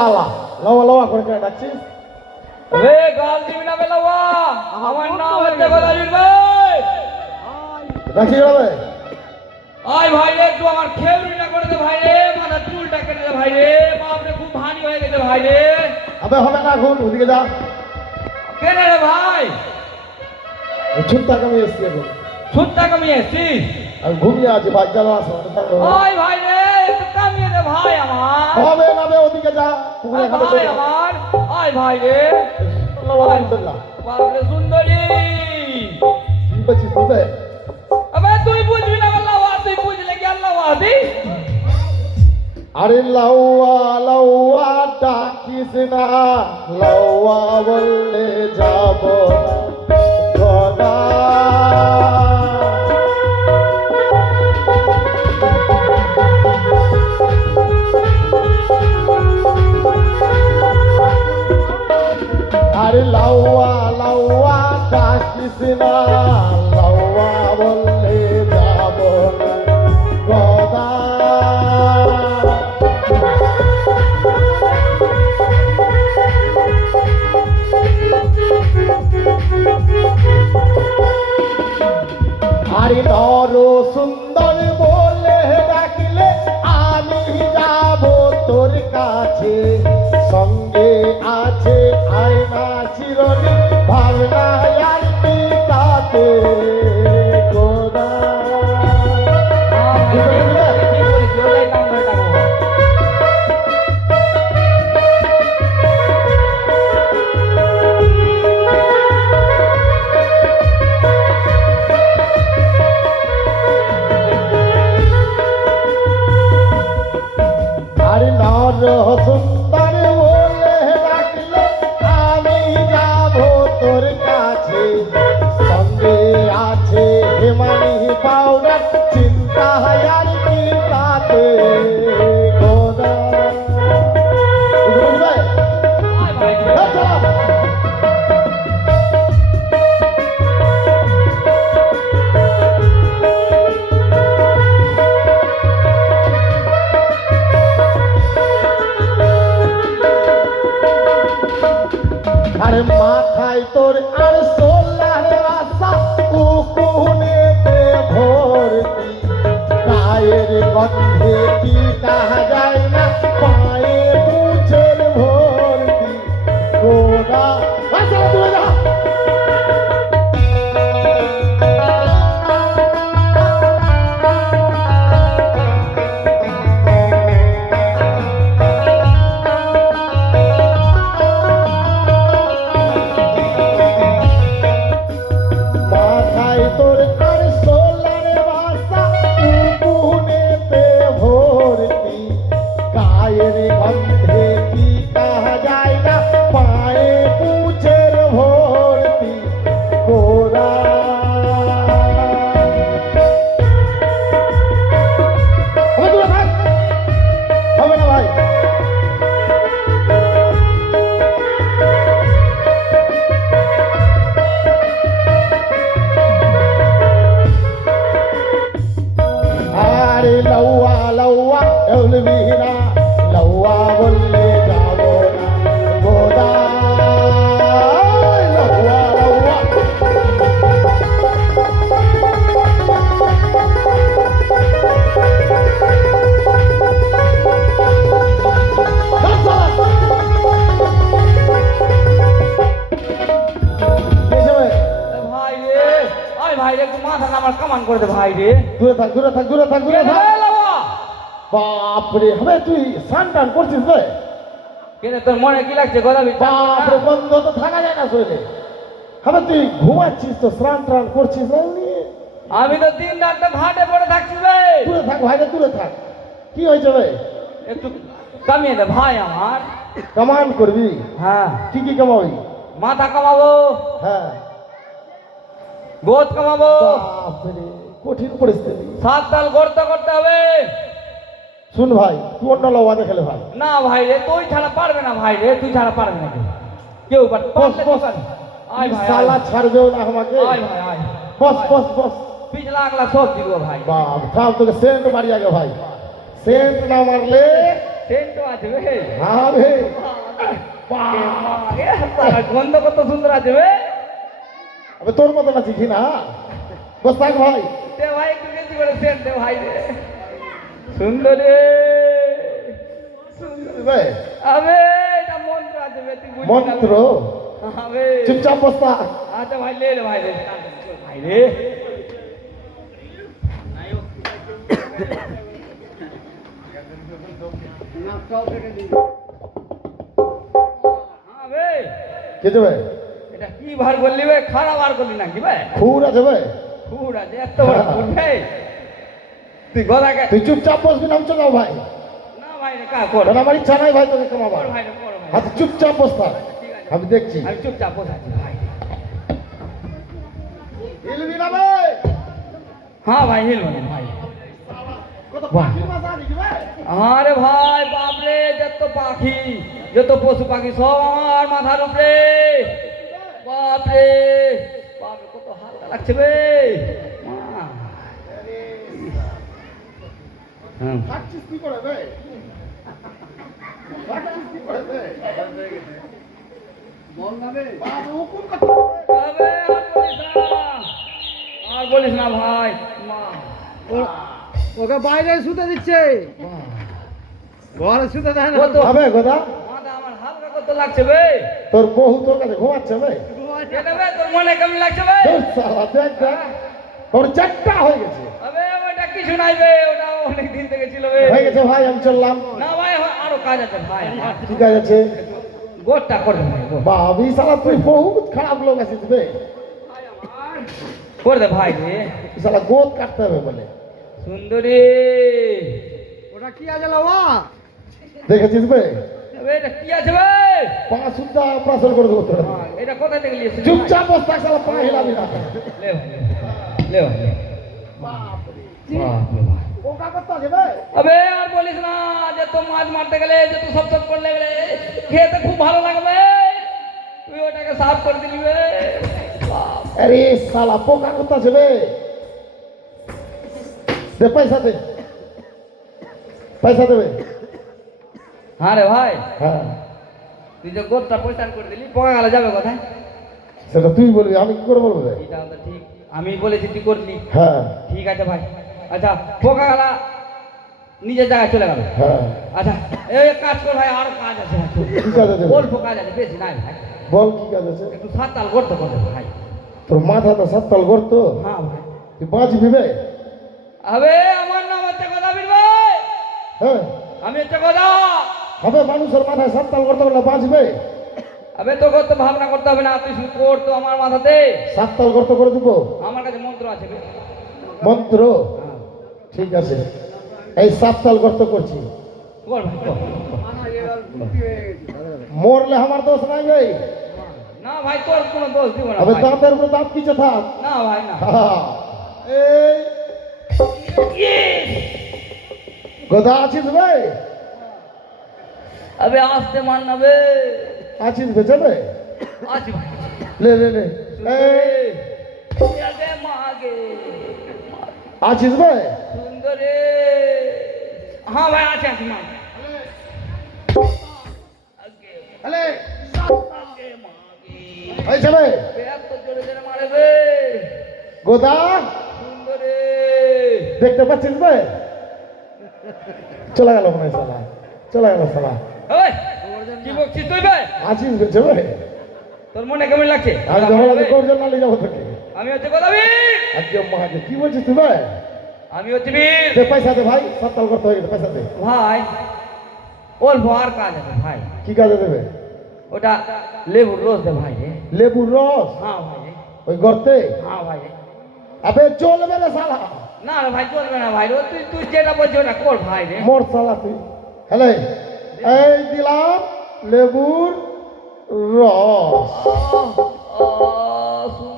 লাওয়া লাওয়া লাওয়া করে কেন ডাকছিস? রে গাল দিবি না বে লাওয়া, আমার নাম হচ্ছে গোলাজুর ভাই। ডাকছি যাবে? আয় ভাই রে, একটু আমার খেউরিটা করে দে ভাই রে, মাথার চুলটা কেটে দে ভাই রে, বাপ রে খুব ভারী হয়ে গেছে ভাই রে। আবে হবে না এখন, ওদিকে যা। কেন রে ভাই? ছুটটা কমে এসছি এখন। ছুটটা কমিয়ে এসছিস? আমি ঘুমিয়ে আছি ভাই, চলো আসো। আয় ভাই রে, একটু কামিয়ে দে ভাই আমার। হবে না বে, ওদিকে যা। পুকুরে খাবে ভাই আমার, আয় ভাই রে। আলহামদুলিল্লাহ। বাপ রে সুন্দরী। কি বলছিস তোকে? আবে তুই বুঝবি না লাওয়া, তুই বুঝলে কি লাওয়া দি? আরে লাউয়া লাউয়া ডাকিস না, লাউয়া বললে যাব খোদা। আরে লাউয়া লাউয়া ডাকিস না, লাউয়া বললে যাব খোদা। আরে নর সুন্দর বলে ডাকলে আমি যাব তোর কাছে, সঙ্গে আছে আয়না চিরনি ভাবনা আর কি তাতে গোদা। আরে নর সুন্দর বলে ডাকলে আমি যাব তোর কাছে, সঙ্গে আছে হেমানি পাউডার চিন্তা আর কি তাতে গোদা। বুঝলে? চলো। আরে মাথায় তোর আর সোলার আশা, কুকুনেতে ভর্তি, গায়ের গন্ধে কি কাহা যায় না, পায়ে মুছের ভর্তি গোদা। চলো দূরে যা। মাথায় তোর আর সোলার বাসা, কুকুনেতে ভর্তি, গায়ের গন্ধে কি কাহা যায় না, পায়ে পুছের ভর্তি গোদা। দূরে থাক, হবে না ভাই। আরে লাউয়া লাউয়া বলবি না, লাউয়া বললে যাব না গোদা। লাউয়া লাউয়া ভাই রে, আয় ভাই রে, একটু মাথা আমার কামান করে দে ভাই রে। দূরে থাক দূরে থাক দূরে থাক দূরে থাক। লাওয়া বাপরে, হবে তুই স্নান টান করছিস বে? কেন তোর মনে কি লাগছে গোলাপি? বাপরে, বন্ধ তো থাকা যায় না শরীরে। হবে তুই ঘুমাচ্ছিস তো স্নান টান করছিস না? আমি তো দিন রাত ঘাটে পড়ে থাকছি বে। দূরে থাক ভাই রে, দূরে থাক। কি হয়েছে ভাই? একটু কামিয়ে দে ভাই আমার। কামান করবি? হ্যাঁ। কি কি কামাবি? মাথা কামাবো, হ্যাঁ। গোদ কামাবো, বাপরে, কঠিন পরিস্থিতি। 7 তাল গড়তে করতে হবে। শুন ভাই, তুই অন্য লওয়া দেখলে ভাই। না ভাই রে, তুই ছাড়া পারবে না ভাই রে, তুই ছাড়া পারবে না কেউ পারবে। বস বস। আয় ভাই, শালা ছাড়বেও না আমাকে। আয় ভাই আয়। বস বস বস। পিছলা আগলা সব দিব ভাই। বাপ, থাম তোকে সেন্ট মারি আগে ভাই। সেন্ট না মারলে সেন্টও আছে বে হ্যাঁ বে গন্ধ কত সুন্দর আছে বে আবে তোর মতন আছি কি না বস থাক ভাই দে ভাই একটু বেশি করে সেন্ট দে ভাই রে সুন্দর রে বে আবে এটা মন্ত্র আছে বে তুই বুঝবি না মন্ত্র আবে চুপচাপ বস থাক আচ্ছা ভাই লে রে ভাই রে ভাই রে আবে কে যাবে এটা কি বার করলি বে খারাপ বার করলি নাকি বে খুর আছে বে খুব আছে এত বড় খুব বে তুই গলাকে তুই চুপচাপ বসবি না আমি চলে যাও ভাই না ভাই রে কা কর কারণ আমার ইচ্ছা নাই ভাই তোকে কামাবার কর ভাই রে কর ভাই হাত চুপচাপ বস থাক ঠিক আছে আমি দেখছি আমি চুপচাপ বসে আছি ভাই হিলবি না ভাই হ্যাঁ ভাই হিলবো না ভাই কত বাহ। পাখির মাথা নাকি ভাই আরে ভাই বাপরে যত পাখি যত পশু পাখি সব আমার মাথার উপরে বাপরে বাপরে কত হালকা লাগছে বে মা। হুম। থাকছিস কি করে বে থাকছিস কি করে বে বল না বে বাবা হুকুম কথা আবে আর বলিস না ভাই মা ওকে বাইরে শুতে দিচ্ছে ঘরে শুতে দেয় না কত হবে গোদা মাথা আমার হালকা কত লাগছে বে তোর বহু তোর কাছে ঘুমাচ্ছে বে এটা বে তোর মনে কেমন লাগছে বে তোর সালা দেখ দেখ তোর চারটা হয়ে গেছে আবে ওটা কিছু নাই বে ওটা অনেক দিন থেকে ছিল বে হয়ে গেছে ভাই আমি চললাম না ভাই আরো কাজ আছে ভাই ঠিক আছে গোটটা করে দে ভাই গোট। বাবি সালা তুই বহুত খারাপ লোক আছিস বে করে দে ভাই রে তুই সালা গোদ কাটতে হবে বলে সুন্দরী ওটা কি আছে লাউয়া দেখেছিস বে আবে এটা কি আছে বে পা সুদ্ধা অপারেশন করে দেবো তোর হ্যাঁ, এটা কোথা থেকে নিয়েছিস চুপচাপ বস থাক সালা পা হিলাবি না লে ভাই, লে ভাই, লে। বাপরে ভাই। পোকা করতে আছে বে আবে আর বলিস না যে তো মাছ মারতে গেলে যে তো সব সব করলে গেলে খেতে খুব ভালো লাগবে তুই ওটাকে সাফ করে দিলি বে বাপ। আরে সালা পোকা করতে আছে বে দে পয়সা দে পয়সা দেবে হ্যাঁ রে ভাই হ্যাঁ তুই যে গোটটা পরিষ্কার করে দিলি পোকা গেলে যাবে কোথায় সেটা তুই বলবি আমি কি করে বলবো রে? এটা তো ঠিক আমি বলেছি তুই করলি হ্যাঁ ঠিক আছে ভাই আচ্ছা পোকা গেলা নিজের জায়গায় চলে গেল হ্যাঁ আচ্ছা এই কাজ কর ভাই আরো কাজ আছে কি কাজ আছে? অল্প কাজ আছে বেশি নাই ভাই বল কি কাজ আছে একটু সাতাল করতে করতে ভাই তোর মাথা তো সাততাল করতো হ্যাঁ ভাই তুই বাঁচবি বে আবে আমার নাম হচ্ছে গদাবীর ভাই হ্যাঁ আমি হচ্ছে গদা হবে মানুষের মাথায় সাততাল করতে পারলে বাঁচবে আবে তোকে তো ভাবনা করতে হবে না তুই শুধু কর তো আমার মাথাতে সাততাল করতে করে দিব আমার কাছে মন্ত্র আছে বে। মন্ত্র হ্যাঁ। ঠিক আছে এই সাততাল করতে করছি কর ভাই কর। মরলে আমার দোষ নাই ভাই না ভাই তোর কোনো দোষ দিব না হবে ভাই। দাঁতের উপরে দাঁত কিছু থাক না ভাই না হ্যাঁ। এই গোদা আছিস ভাই আবে আসতে মান না বে আছিস বেঁচে বে আছি ভাই লে লে লে এই আগে মাগে আছিস ভাই সুন্দরে হ্যাঁ ভাই আছে আছি মা আগে আলে আগে মাগে হয়েছে ভাই বে এত জোরে জোরে মারে বে গোদা সুন্দরে দেখতে পাচ্ছিস ভাই চলে গেল মনে হয় সালা চলে গেল সালা ওই কি বকছিস তুই বে আছিস বেঁচে ভাই তোর মনে কেমন লাগছে আর ধরা করছে না নিয়ে যাবো তোকে আমি হচ্ছে গদাবীর আজকে মাকে কি বলছিস তুই ভাই আমি হচ্ছে বীর দে পয়সা দে ভাই সাততাল করতে হয়ে গেছে পয়সা দে ভাই অল্প আর কাজ আছে ভাই কি কাজে দেবে ওটা লেবুর রস দে ভাই রে লেবুর রস হ্যাঁ ভাই রে ওই গর্তে হ্যাঁ ভাই রে আবে চলবে রে সালা না রে ভাই চলবে না ভাই রে তুই তুই যেটা বলছিস ওটা কর ভাই রে মোর সালা তুই হ্যালে এই দিলাম লেবুর রস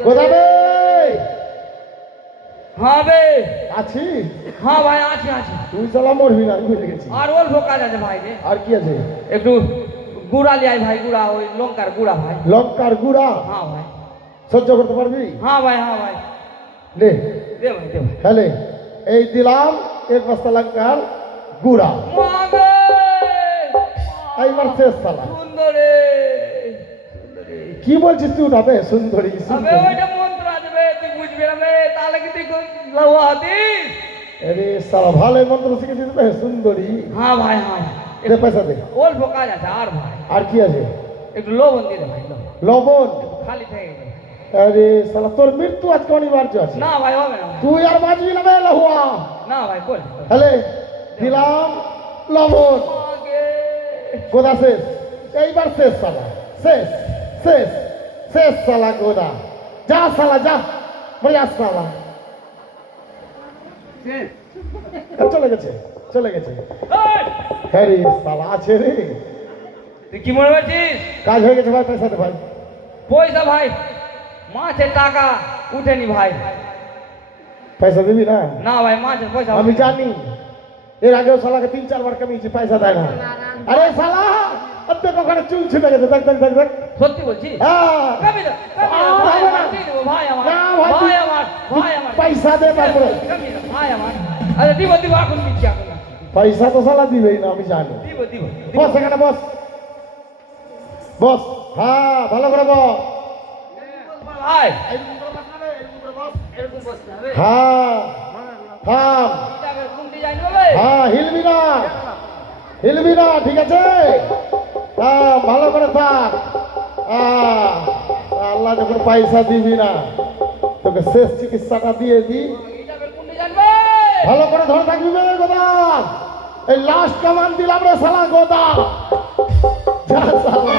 গোদাবে হ্যাঁ বে আছি হ্যাঁ ভাই আছে আছে তুই সালা মরবি না আমি বুঝে গেছি আর অল্প কাজ আছে ভাই রে আর কি আছে একটু গুড়া লিয়াই ভাই গুড়া ওই লঙ্কার গুড়া ভাই লঙ্কার গুড়া হ্যাঁ ভাই সহ্য করতে পারবি হ্যাঁ ভাই লে দে ভাই দে ভাই হ্যালে এই দিলাম এক বস্তা লঙ্কার গুড়া মাগে এইবার শেষ শালা সুন্দরী সুন্দরী কি বলছিস তুই উঠাবে সুন্দরী আবে সুন্দরী ওইটা মন্ত্র আসবে তুই বুঝবি না বে তাহলে কি তুই লাউয়া হাতিস আরে শালা ভালোই মন্ত্র শিখেছিস বে সুন্দরী হ্যাঁ ভাই হ্যাঁ দে পয়সা দে অল্প কাজ আছে আর ভাই আর কি আছে একটু লবণ দিয়ে দে ভাই লবণ। লবণ খালি থেকে গেছে। আরে শালা তোর মৃত্যু আজকে অনিবার্য আছে না ভাই হবে না তুই আর বাঁচবি না বে লহুয়া না ভাই কই হলে দিলাম লবণ আগে গোদা শেষ এইবার শেষ শালা শেষ শেষ শেষ শালা গোদা যা শালা যা বলিয়া শালা চলে গেছে চলে গেছে এই, হ্যাঁ রে শালা আছে রে তুই কি মনে করছিস কাজ হয়ে গেছে ভাই পয়সা দে ভাই পয়সা ভাই মাছের টাকা উঠেনি ভাই পয়সা দিবি না না ভাই মাছের পয়সা আমি জানি এর আগেও শালাকে 3-4 বার কামিয়েছি পয়সা দেয় না আরে শালা অর্ধেক ওখানে চুল ছিটে গেছে দেখ দেখ দেখ দেখ সত্যি বলছি হ্যাঁ কামি দাও, কামি দাও, ভাই আমার, দিয়ে দেবো, ভাই আমার, না, ভাই, ভাই আমার, ভাই আমার। পয়সা দে তারপরে কামি দাও, ভাই আমার। আচ্ছা, দিব, দিব, এখন দিচ্ছি, এখন দিচ্ছি। পয়সা তো শালা দিবেই না আমি জানি দিব, দিব, দিব। বস এখানে বস বস হ্যাঁ ভালো করে বস ভাই, হ্যাঁ থাম এটা আবার কোন ডিজাইন হবে? হ্যাঁ হিলবি না ঠিক আছে হ্যাঁ ভালো করে থাক হ্যাঁ, আল্লাহ যখন পয়সা দিবি না তোকে শেষ চিকিৎসাটা দিয়ে দি এটা আবার কোন ডিজাইন হবে? ভালো করে ধরে থাকবি বে গোদাম এই লাস্ট কামান দিলাম রে শালা গোদাম যা শালা